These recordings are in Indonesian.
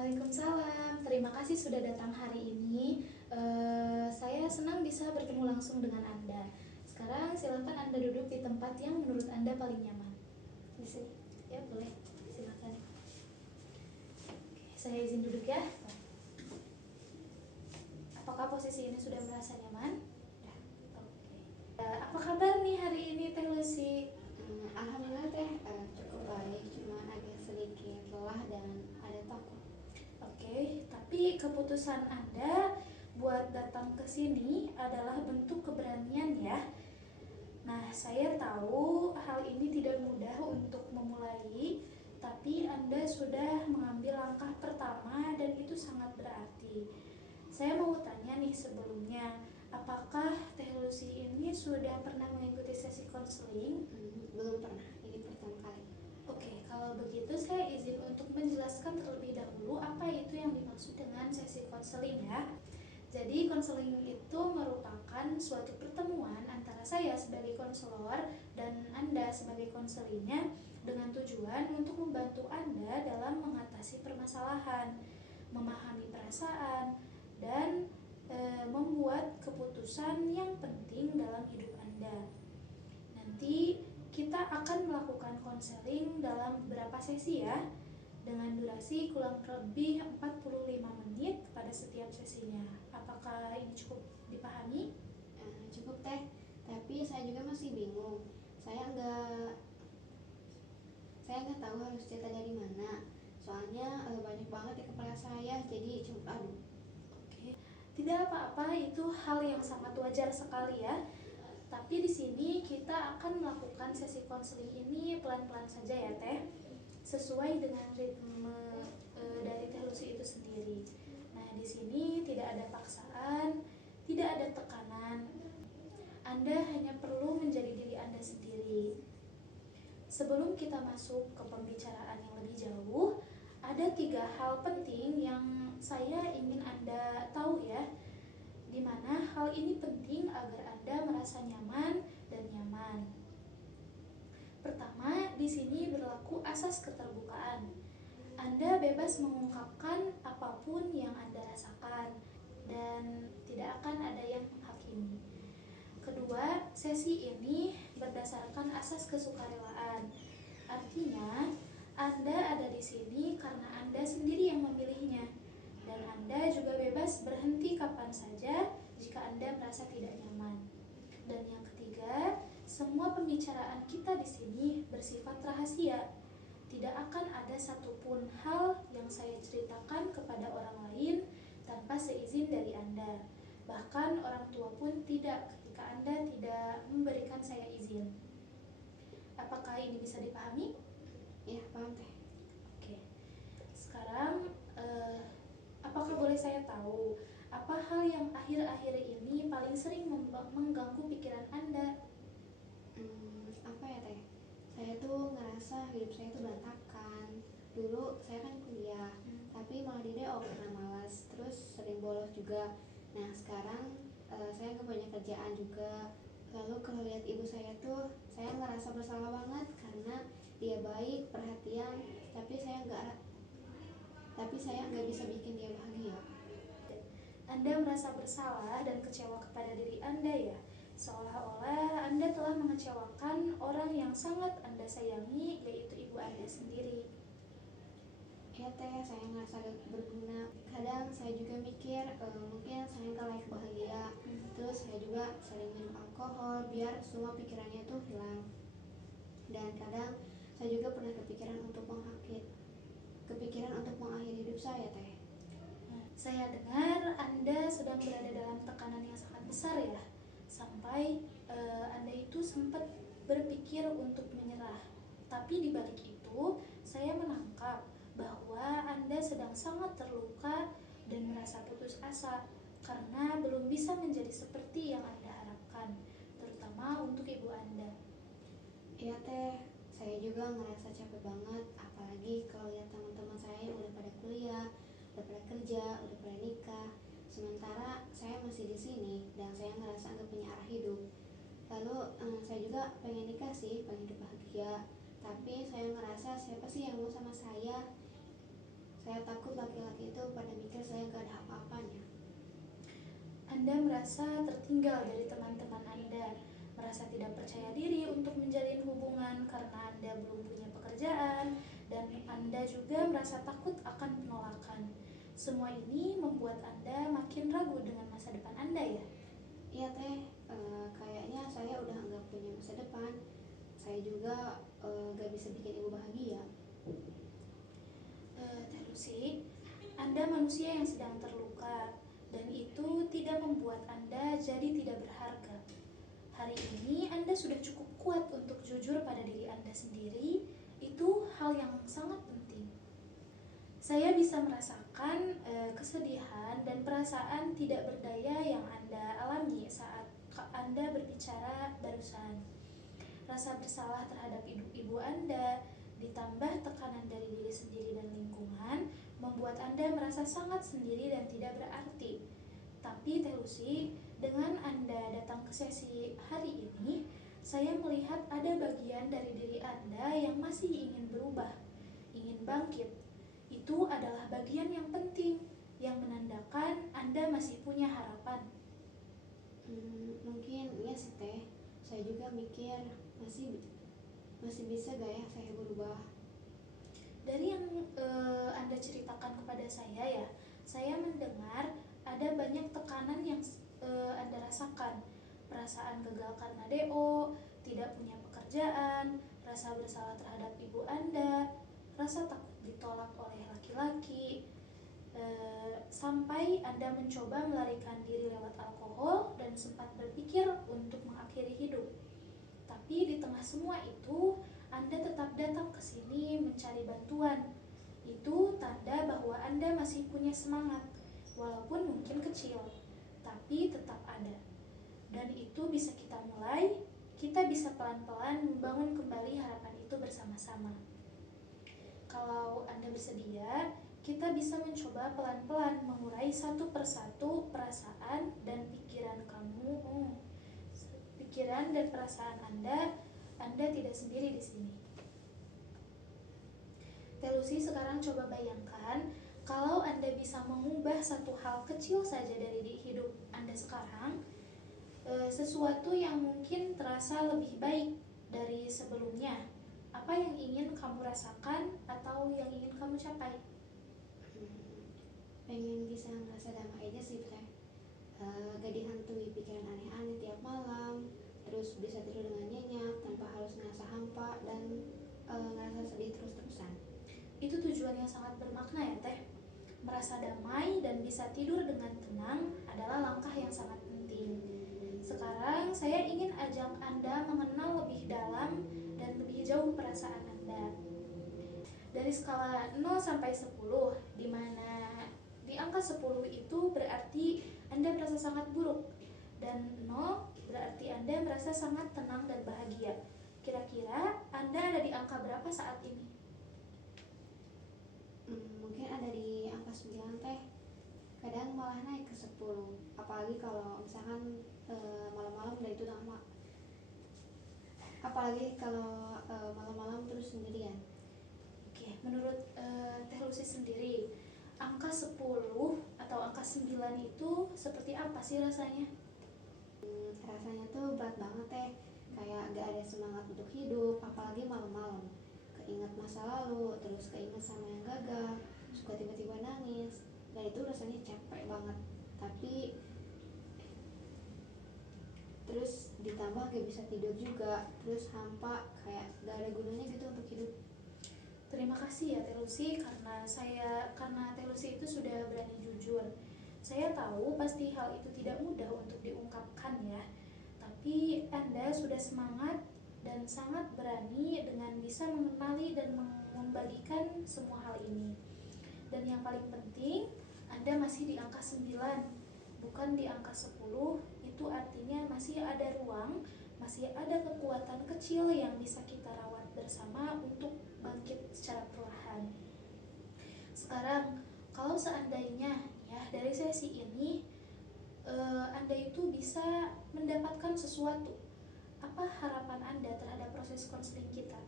Waalaikumsalam, terima kasih sudah datang hari ini. Saya senang bisa bertemu langsung dengan Anda. Sekarang silakan Anda duduk di tempat yang menurut Anda paling nyaman. Di sini, ya boleh, silakan. Oke, saya izin duduk ya. Apakah posisi ini sudah merasa nyaman? Ya. Oke. Apa kabar nih hari ini Teh Lucy? Alhamdulillah teh cukup baik, cuma agak sedikit lelah dan ada takut. Oke, tapi keputusan Anda buat datang ke sini adalah bentuk keberanian ya. Nah, saya tahu hal ini tidak mudah untuk memulai, tapi Anda sudah mengambil langkah pertama dan itu sangat berarti. Saya mau tanya nih sebelumnya, apakah Teh Lucy ini sudah pernah mengikuti sesi konseling? Belum pernah, ini pertama kali. Oke, kalau begitu saya izin untuk menjelaskan terlebih dahulu apa itu yang dimaksud dengan sesi konseling ya. Jadi konseling itu merupakan suatu pertemuan antara saya sebagai konselor dan Anda sebagai konselingnya dengan tujuan untuk membantu Anda dalam mengatasi permasalahan, memahami perasaan, dan membuat keputusan yang penting dalam hidup Anda. Nanti kita akan melakukan konseling dalam beberapa sesi ya, dengan durasi kurang lebih 45 menit pada setiap sesinya. Apakah ini cukup dipahami? Cukup teh, tapi saya juga masih bingung. Saya nggak tahu harus cerita dari mana. Soalnya banyak banget di kepala saya, jadi cukup aduh. Oke, tidak apa-apa, itu hal yang sangat wajar sekali ya. Tapi di sini kita akan melakukan sesi konseling ini pelan-pelan saja ya Teh, sesuai dengan ritme dari Teh Lucy itu sendiri. Nah, di sini tidak ada paksaan, tidak ada tekanan. Anda hanya perlu menjadi diri Anda sendiri. Sebelum kita masuk ke pembicaraan yang lebih jauh, ada 3 hal penting yang saya ingin Anda tahu ya, di mana hal ini penting agar Anda merasa nyaman dan nyaman. Pertama, di sini berlaku asas keterbukaan. Anda bebas mengungkapkan apapun yang Anda rasakan dan tidak akan ada yang menghakimi. Kedua, sesi ini berdasarkan asas kesukarelaan. Artinya, Anda ada di sini karena Anda sendiri yang memilihnya. Dan Anda juga bebas berhenti kapan saja jika Anda merasa tidak nyaman. Dan yang ketiga, semua pembicaraan kita di sini bersifat rahasia. Tidak akan ada satupun hal yang saya ceritakan kepada orang lain tanpa seizin dari Anda. Bahkan orang tua pun tidak ketika Anda tidak memberikan saya izin. Apakah ini bisa dipahami? Ya, paham teh. Oke. Sekarang apakah boleh saya tahu apa hal yang akhir-akhir ini paling sering mengganggu pikiran Anda? Apa ya teh? Saya tuh ngerasa hidup saya tuh berantakan. Dulu saya kan kuliah, tapi malah di DO karena malas, terus sering bolos juga. Nah sekarang saya nggak punya kerjaan juga. Lalu kalau lihat ibu saya tuh, saya ngerasa bersalah banget karena dia baik, perhatian, tapi saya nggak bisa bikin dia bahagia. Anda merasa bersalah dan kecewa kepada diri Anda ya, seolah-olah Anda telah mengecewakan orang yang sangat Anda sayangi, yaitu ibu Anda sendiri. Ya teh, saya ngerasa gak berguna. Kadang saya juga mikir mungkin saya nggak layak bahagia. Terus saya juga sering minum alkohol biar semua pikirannya tuh hilang. Dan kadang saya juga pernah kepikiran untuk mengakhiri hidup saya teh. Saya dengar Anda sedang berada dalam tekanan yang sangat besar ya, sampai Anda itu sempat berpikir untuk menyerah. Tapi di balik itu, saya menangkap bahwa Anda sedang sangat terluka dan merasa putus asa karena belum bisa menjadi seperti yang Anda harapkan, terutama untuk ibu Anda. Iya teh, saya juga ngerasa capek banget, apalagi kalau lihat teman-teman saya yang udah pada kuliah, udah pada kerja, udah pada nikah. Sementara saya masih di sini dan saya ngerasa nggak punya arah hidup. Lalu saya juga pengen nikah sih, pengen hidup bahagia. Tapi saya ngerasa siapa sih yang mau sama saya? Saya Saya takut laki-laki itu pada mikir saya gak ada apa-apanya. Anda merasa tertinggal dari teman-teman Anda, merasa tidak percaya diri untuk menjalin hubungan karena Anda belum punya pekerjaan, dan Anda juga merasa takut akan penolakan. Semua ini membuat Anda makin ragu dengan masa depan Anda, ya? Iya teh, kayaknya saya udah nggak punya masa depan. Saya juga gak bisa bikin ibu bahagia. Teh Lucy, Anda manusia yang sedang terluka, dan itu tidak membuat Anda jadi tidak berharga. Hari ini Anda sudah cukup kuat untuk jujur pada diri Anda sendiri. Itu hal yang sangat penting. Saya bisa merasakan kesedihan dan perasaan tidak berdaya yang Anda alami saat Anda berbicara barusan. Rasa bersalah terhadap ibu Anda, ditambah tekanan dari diri sendiri dan lingkungan, membuat Anda merasa sangat sendiri dan tidak berarti. Tapi Teh Lucy, dengan Anda datang ke sesi hari ini, saya melihat ada bagian dari diri Anda yang masih ingin berubah, ingin bangkit. Itu adalah bagian yang penting, yang menandakan Anda masih punya harapan. Mungkin iya sih teh. Saya juga mikir masih bisa gak ya saya berubah. Dari yang Anda ceritakan kepada saya, ya, saya mendengar ada banyak tekanan yang Anda rasakan. Perasaan gagal karena DO, tidak punya pekerjaan, rasa bersalah terhadap ibu Anda, rasa takut ditolak oleh laki-laki, sampai Anda mencoba melarikan diri lewat alkohol dan sempat berpikir untuk mengakhiri hidup. Tapi di tengah semua itu, Anda tetap datang ke sini mencari bantuan. Itu tanda bahwa Anda masih punya semangat, walaupun mungkin kecil, tapi tetap ada. Dan itu bisa kita mulai, kita bisa pelan-pelan membangun kembali harapan itu bersama-sama. Kalau Anda bersedia, kita bisa mencoba pelan-pelan mengurai satu persatu perasaan dan pikiran pikiran dan perasaan Anda tidak sendiri di sini. Teh Lucy, sekarang coba bayangkan kalau Anda bisa mengubah satu hal kecil saja dari hidup Anda sekarang, sesuatu yang mungkin terasa lebih baik dari sebelumnya. Apa yang ingin kamu rasakan atau yang ingin kamu capai? Pengen bisa ngerasa damai aja sih teh. Gak dihantui pikiran aneh-aneh tiap malam, terus bisa tidur dengan nyenyak tanpa harus ngerasa hampa dan ngerasa sedih terus-terusan. Itu tujuan yang sangat bermakna, ya Teh. Merasa damai dan bisa tidur dengan tenang adalah langkah yang sangat penting. Sekarang saya ingin ajak Anda mengenal lebih dalam dan lebih jauh perasaan Anda. Dari skala 0 sampai 10, di mana di angka 10 itu berarti Anda merasa sangat buruk, dan 0 berarti Anda merasa sangat tenang dan bahagia. Kira-kira Anda ada di angka berapa saat ini? Mungkin ada di angka 9 teh. Kadang malah naik ke 10. Apalagi kalau misalkan malam-malam udah itu lama. Apalagi kalau malam-malam terus sendirian. Oke, menurut Teh Lucy sendiri, angka 10 atau angka 9 itu seperti apa sih rasanya? Rasanya tuh berat banget teh. Kayak gak ada semangat untuk hidup, apalagi malam-malam. Keinget masa lalu, terus keinget sama yang gagal, suka tiba-tiba nangis, dan itu rasanya capek banget. Tapi terus ditambah gak bisa tidur juga, terus hampa, kayak gak ada gunanya gitu untuk hidup. Terima kasih ya Teh Lucy, karena Teh Lucy itu sudah berani jujur. Saya tahu pasti hal itu tidak mudah untuk diungkapkan, ya. Tapi Anda sudah semangat dan sangat berani dengan bisa mengenali dan membagikan semua hal ini. Dan yang paling penting, Anda masih di angka 9, bukan di angka 10. Itu artinya masih ada ruang, masih ada kekuatan kecil yang bisa kita rawat bersama untuk bangkit secara perlahan. Sekarang, kalau seandainya ya dari sesi ini Anda itu bisa mendapatkan sesuatu, apa harapan Anda terhadap proses konseling kita?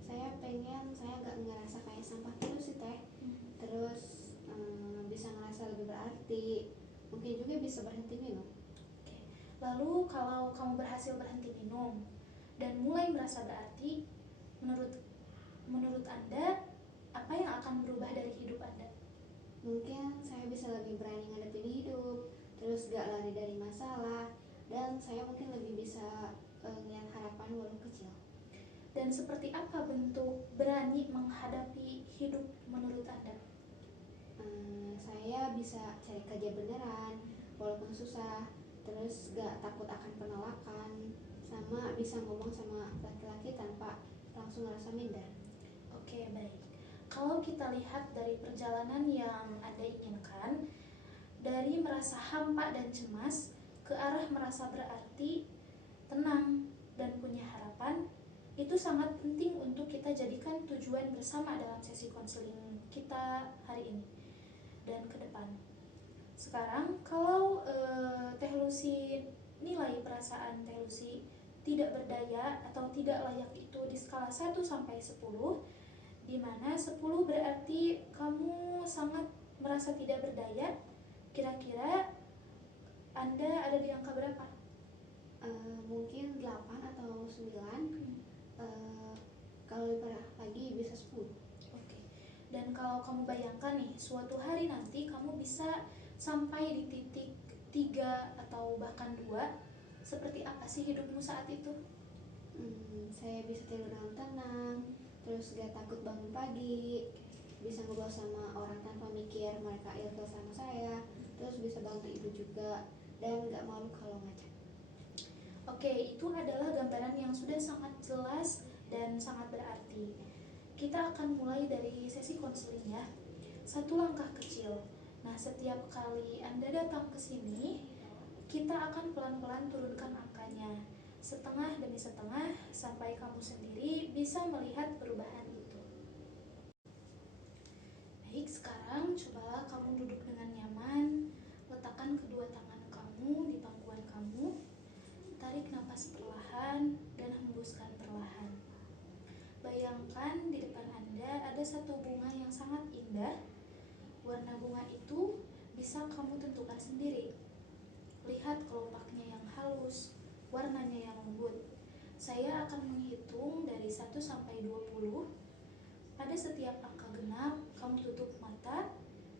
Saya pengen saya gak ngerasa kayak sampah terus sih teh. berhenti, mungkin juga bisa berhenti minum. Oke. Lalu kalau kamu berhasil berhenti minum dan mulai merasa berarti, menurut menurut Anda apa yang akan berubah dari hidup Anda? Mungkin saya bisa lebih berani ngadepin hidup, terus gak lari dari masalah, dan saya mungkin lebih bisa ngeliat harapan walau kecil. Dan seperti apa bentuk berani menghadapi hidup menurut Anda? Saya bisa cari kerja beneran walaupun susah, terus gak takut akan penolakan, sama bisa ngomong sama laki-laki tanpa langsung ngerasa minder. Oke, baik. Kalau kita lihat dari perjalanan yang Anda inginkan, dari merasa hampa dan cemas ke arah merasa berarti, tenang, dan punya harapan, itu sangat penting untuk kita jadikan tujuan bersama dalam sesi konseling kita hari ini dan ke depan. Sekarang kalau Teh Lucy nilai perasaan Teh Lucy tidak berdaya atau tidak layak itu di skala 1 sampai 10, di mana 10 berarti kamu sangat merasa tidak berdaya, kira-kira Anda ada di angka berapa? Mungkin 8 atau 9. Kalau lebih parah lagi bisa 10. Oke. Dan kalau kamu bayangkan nih, suatu hari nanti kamu bisa sampai di titik 3 atau bahkan 2, seperti apa sih hidupmu saat itu? Saya bisa tidur dengan tenang, terus gak takut bangun pagi, bisa ngobrol sama orang tanpa mikir mereka ilfil sama saya, terus bisa bantu ibu juga, dan gak malu kalau ngajak. Oke, itu adalah gambaran yang sudah sangat jelas dan sangat berarti. Kita akan mulai dari sesi konseling ya. Satu langkah kecil. Nah, setiap kali Anda datang ke sini, kita akan pelan-pelan turunkan angkanya, setengah demi setengah, sampai kamu sendiri bisa melihat perubahan itu. Baik, sekarang cobalah kamu duduk dengan nyaman. Letakkan kedua tangan kamu di pangkuan kamu. Tarik napas perlahan dan hembuskan perlahan. Bayangkan di depan Anda ada satu bunga yang sangat indah. Warna bunga itu bisa kamu tentukan sendiri. Lihat kelopaknya yang halus, warnanya yang lembut. Saya akan menghitung dari 1 sampai 20. Pada setiap angka genap, kamu tutup mata,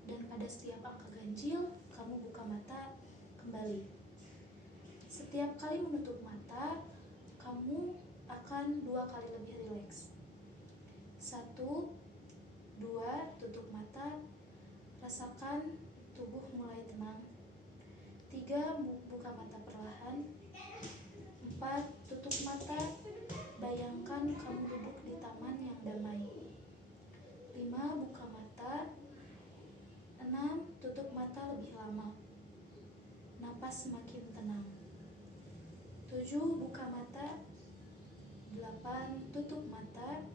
dan pada setiap angka ganjil, kamu buka mata kembali. Setiap kali menutup mata, kamu akan 2 kali lebih rileks. 1, 2, tutup mata, rasakan tubuh mulai tenang. 3, buka mata perlahan. 4, tutup mata, bayangkan kamu duduk di taman yang damai. 5, buka mata. 6, tutup mata lebih lama. Napas semakin tenang. 7, buka mata. 8, tutup mata.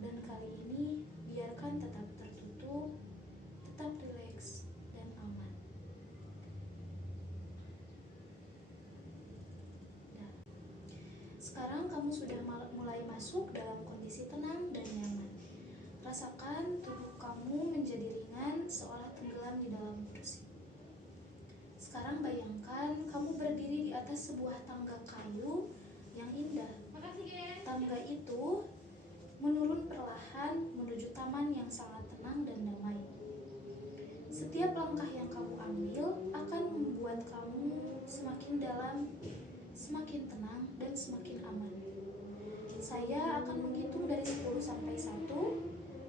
Dan kali ini biarkan tetap tertutup, tetap rileks dan aman. Nah, sekarang kamu sudah mulai masuk dalam kondisi tenang dan nyaman. Rasakan tubuh kamu menjadi ringan seolah tenggelam di dalam kursi. Sekarang bayangkan kamu berdiri di atas sebuah tangga kayu yang indah. Tangga itu menurun perlahan menuju taman yang sangat tenang dan damai. Setiap langkah yang kamu ambil akan membuat kamu semakin dalam, semakin tenang, dan semakin aman. Saya akan menghitung dari 10 sampai 1.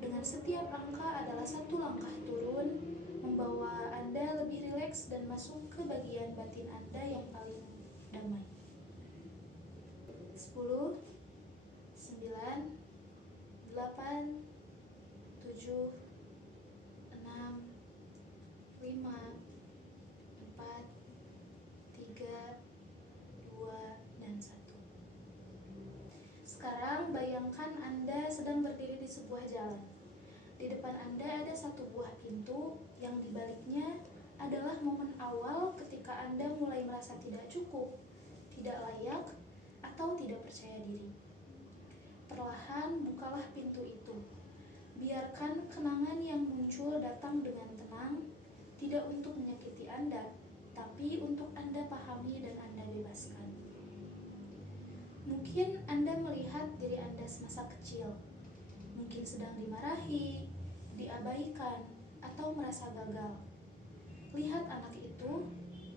Dengan setiap angka adalah satu langkah turun, membawa Anda lebih rileks dan masuk ke bagian batin Anda yang paling damai. 10, 9, 8, 7, 6, 5, 4, 3, 2, dan 1. Sekarang bayangkan Anda sedang berdiri di sebuah jalan. Di depan Anda ada satu buah pintu yang dibaliknya adalah momen awal ketika Anda mulai merasa tidak cukup, tidak layak, atau tidak percaya diri. Perlahan bukalah pintu itu. Biarkan kenangan yang muncul datang dengan tenang, tidak untuk menyakiti Anda, tapi untuk Anda pahami dan Anda bebaskan. Mungkin Anda melihat diri Anda semasa kecil, mungkin sedang dimarahi, diabaikan, atau merasa gagal. Lihat anak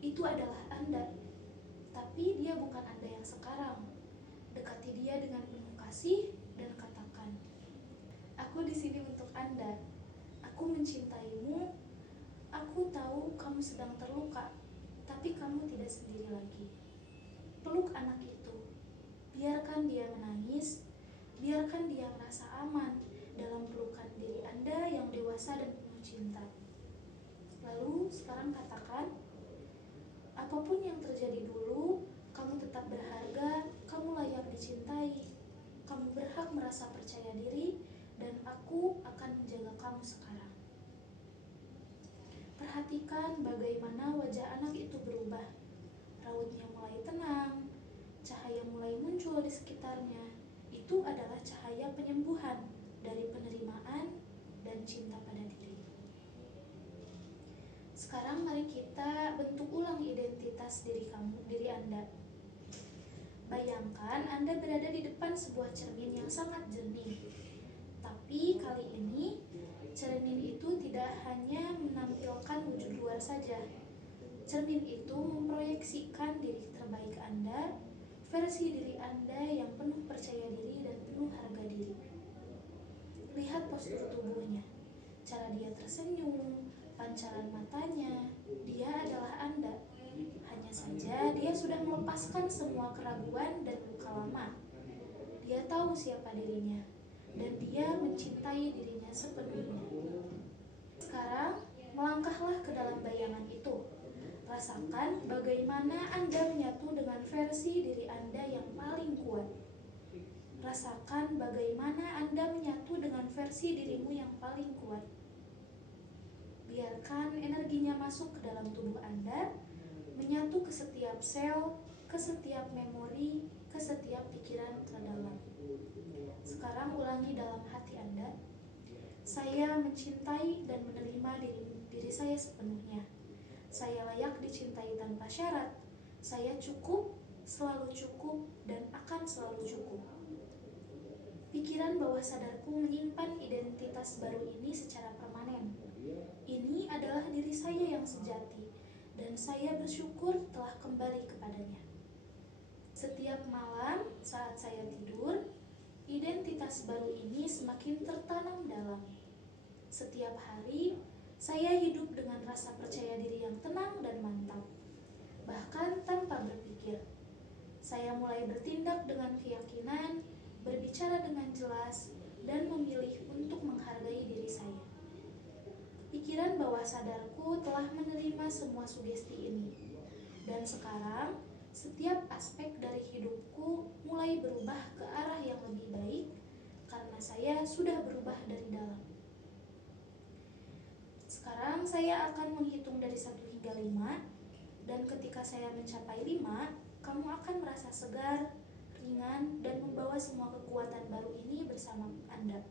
itu adalah Anda, tapi dia bukan Anda yang sekarang. Dekati dia dengan penuh kasih dan katakan, "Aku di sini untuk Anda. Aku mencintaimu. Aku tahu kamu sedang terluka, tapi kamu tidak sendiri lagi." Peluk anak itu. Biarkan dia menangis. Biarkan dia merasa aman dalam pelukan diri Anda yang dewasa dan penuh cinta. Lalu sekarang katakan, apapun yang terjadi dulu, kamu tetap berharga, kamu layak dicintai, kamu berhak merasa percaya diri, dan aku akan menjaga kamu sekarang. Perhatikan bagaimana wajah anak itu berubah. Rautnya mulai tenang, cahaya mulai muncul di sekitarnya. Itu adalah cahaya penyembuhan dari penerimaan dan cinta pada diri. Sekarang mari kita bentuk ulang identitas diri Anda. Bayangkan Anda berada di depan sebuah cermin yang sangat jernih. Tapi kali ini, cermin itu tidak hanya menampilkan wujud luar saja. Cermin itu memproyeksikan diri terbaik Anda, versi diri Anda yang penuh percaya diri dan penuh harga diri. Lihat postur tubuhnya, cara dia tersenyum, pancaran matanya. Dia adalah Anda. Hanya saja dia sudah melepaskan semua keraguan dan luka lama. Dia tahu siapa dirinya, dan dia mencintai dirinya sepenuhnya. Sekarang, melangkahlah ke dalam bayangan itu. Rasakan bagaimana Anda menyatu dengan versi diri Anda yang paling kuat. Rasakan bagaimana Anda menyatu dengan versi dirimu yang paling kuat. Biarkan energinya masuk ke dalam tubuh Anda, menyatu ke setiap sel, ke setiap memori, ke setiap pikiran terdalam. Sekarang ulangi dalam hati Anda, saya mencintai dan menerima diri saya sepenuhnya. Saya layak dicintai tanpa syarat. Saya cukup, selalu cukup, dan akan selalu cukup. Pikiran bawah sadarku menyimpan identitas baru ini secara permanen. Ini adalah diri saya yang sejati, dan saya bersyukur telah kembali kepadanya. Setiap malam saat saya tidur, identitas baru ini semakin tertanam dalam. Setiap hari, saya hidup dengan rasa percaya diri yang tenang dan mantap. Bahkan tanpa berpikir, saya mulai bertindak dengan keyakinan, berbicara dengan jelas, dan memilih untuk menghargai diri saya. Pikiran bawah sadarku telah menerima semua sugesti ini. Dan sekarang, setiap aspek dari hidupku mulai berubah ke arah yang lebih baik karena saya sudah berubah dari dalam. Sekarang saya akan menghitung dari 1 hingga 5, dan ketika saya mencapai 5, kamu akan merasa segar, ringan, dan membawa semua kekuatan baru ini bersama Anda.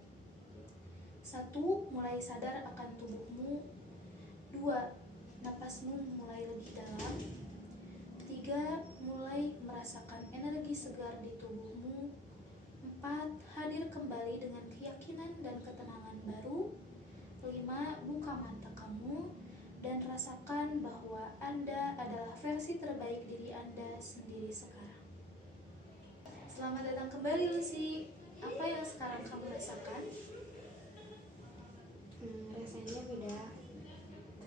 1, mulai sadar akan tubuhmu. 2, napasmu mulai lebih dalam. 3, mulai merasakan energi segar di tubuhmu. 4, hadir kembali dengan keyakinan dan ketenangan baru. 5, buka mata kamu dan rasakan bahwa Anda adalah versi terbaik diri Anda sendiri sekarang. Selamat datang kembali, Lucy. Apa yang sekarang kamu rasakan? Rasanya beda,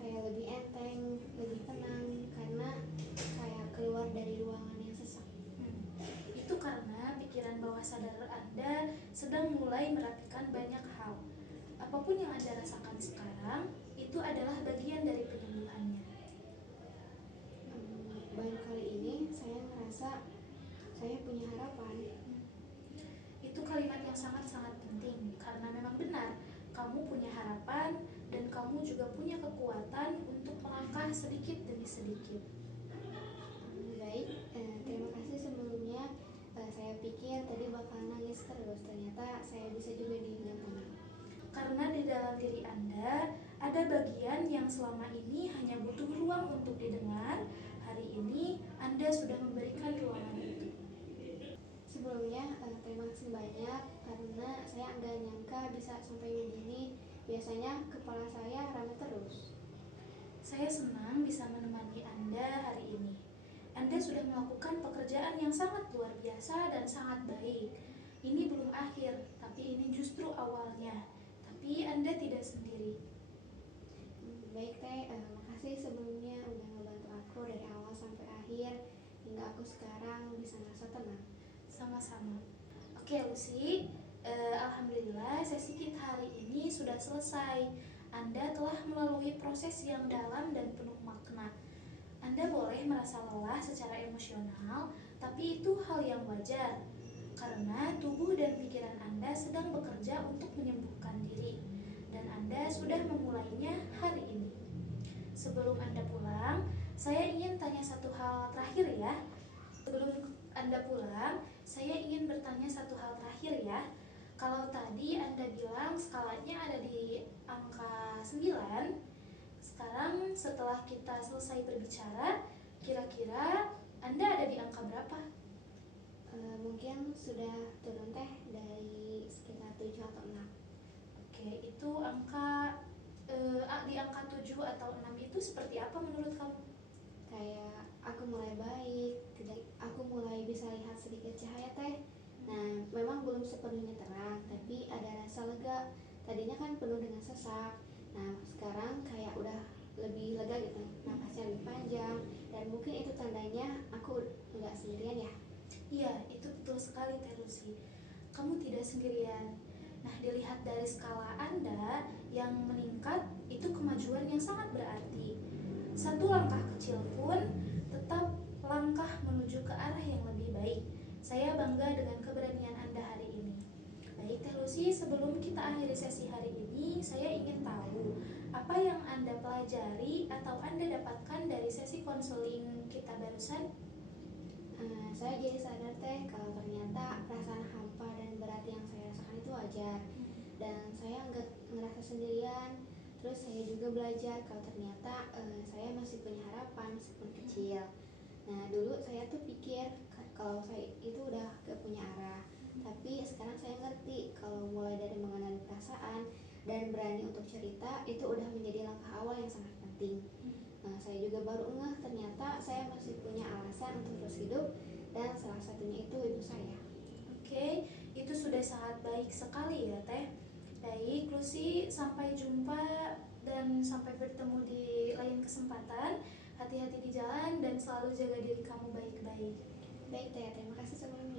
kayak lebih enteng, lebih tenang, karena kayak keluar dari ruangan yang sesak. Itu karena pikiran bawah sadar Anda sedang mulai merapikan banyak hal. Apapun yang Anda rasakan sekarang, itu adalah bagian dari penyembuhannya. Baru kali ini saya merasa saya punya harapan. Itu kalimat yang sangat-sangat penting, karena memang benar, kamu punya harapan dan kamu juga punya kekuatan untuk melangkah sedikit demi sedikit. Baik, terima kasih sebelumnya. Saya pikir tadi bakal nangis terus, ternyata saya bisa juga nih yang tenang. Karena di dalam diri Anda ada ada bagian yang selama ini hanya butuh ruang untuk didengar, hari ini Anda sudah memberikan ruangan itu. Sebelumnya terima kasih banyak karena saya nggak nyangka bisa sampai begini. Biasanya kepala saya rame terus. Saya senang bisa menemani Anda hari ini. Anda sudah melakukan pekerjaan yang sangat luar biasa dan sangat baik. Ini belum akhir, tapi ini justru awalnya. Tapi Anda tidak sendiri. Baik teh, makasih sebelumnya udah ngebantu aku dari awal sampai akhir hingga aku sekarang bisa ngerasa tenang. Sama-sama. Oke Lucy, Alhamdulillah sesi kita hari ini sudah selesai. Anda telah melalui proses yang dalam dan penuh makna. Anda boleh merasa lelah secara emosional, tapi itu hal yang wajar. Karena tubuh dan pikiran Anda sedang bekerja untuk menyembuhkan diri. Dan Anda sudah memulainya hari ini. Sebelum Anda pulang, saya ingin tanya satu hal terakhir ya. Sebelum Anda pulang, saya ingin bertanya satu hal terakhir ya. Kalau tadi Anda bilang skalanya ada di angka 9, sekarang setelah kita selesai berbicara, kira-kira Anda ada di angka berapa? Mungkin sudah turun teh dari sekitar 7 atau 6. Oke, itu angka di angka 7 atau 6 itu seperti apa menurut kamu? Kayak aku mulai baik, aku mulai bisa lihat sedikit cahaya teh. Nah, memang belum sepenuhnya terang, tapi ada rasa lega. Tadinya kan penuh dengan sesak. Nah, sekarang kayak udah lebih lega gitu. Napasnya lebih panjang dan mungkin itu tandanya aku nggak sendirian ya. Iya, itu betul sekali Teh Lucy. Kamu tidak sendirian. Nah, dilihat dari skala Anda yang meningkat, itu kemajuan yang sangat berarti. Satu langkah kecil pun tetap langkah menuju ke arah yang lebih baik. Saya bangga dengan keberanian Anda hari ini. Baik Teh Lucy, sebelum kita akhiri sesi hari ini, saya ingin tahu apa yang Anda pelajari atau Anda dapatkan dari sesi konseling kita barusan? Saya jadi sadar teh kalau ternyata perasaan hampa dan berat yang saya rasakan itu wajar dan saya nggak ngerasa sendirian. Terus saya juga belajar kalau ternyata saya masih punya harapan meskipun kecil. Nah, dulu saya tuh pikir kalau saya itu udah gak punya arah, tapi sekarang saya ngerti kalau mulai dari mengenali perasaan dan berani untuk cerita itu udah menjadi langkah awal yang sangat penting. Nah, saya juga baru ngeh ternyata saya masih punya alasan untuk terus hidup dan salah satunya itu ibu saya. Oke, itu sudah sangat baik sekali ya Teh. Baik, Lucy, sampai jumpa dan sampai bertemu di lain kesempatan. Hati-hati di jalan dan selalu jaga diri kamu baik-baik. Baik teh, terima kasih sebelumnya.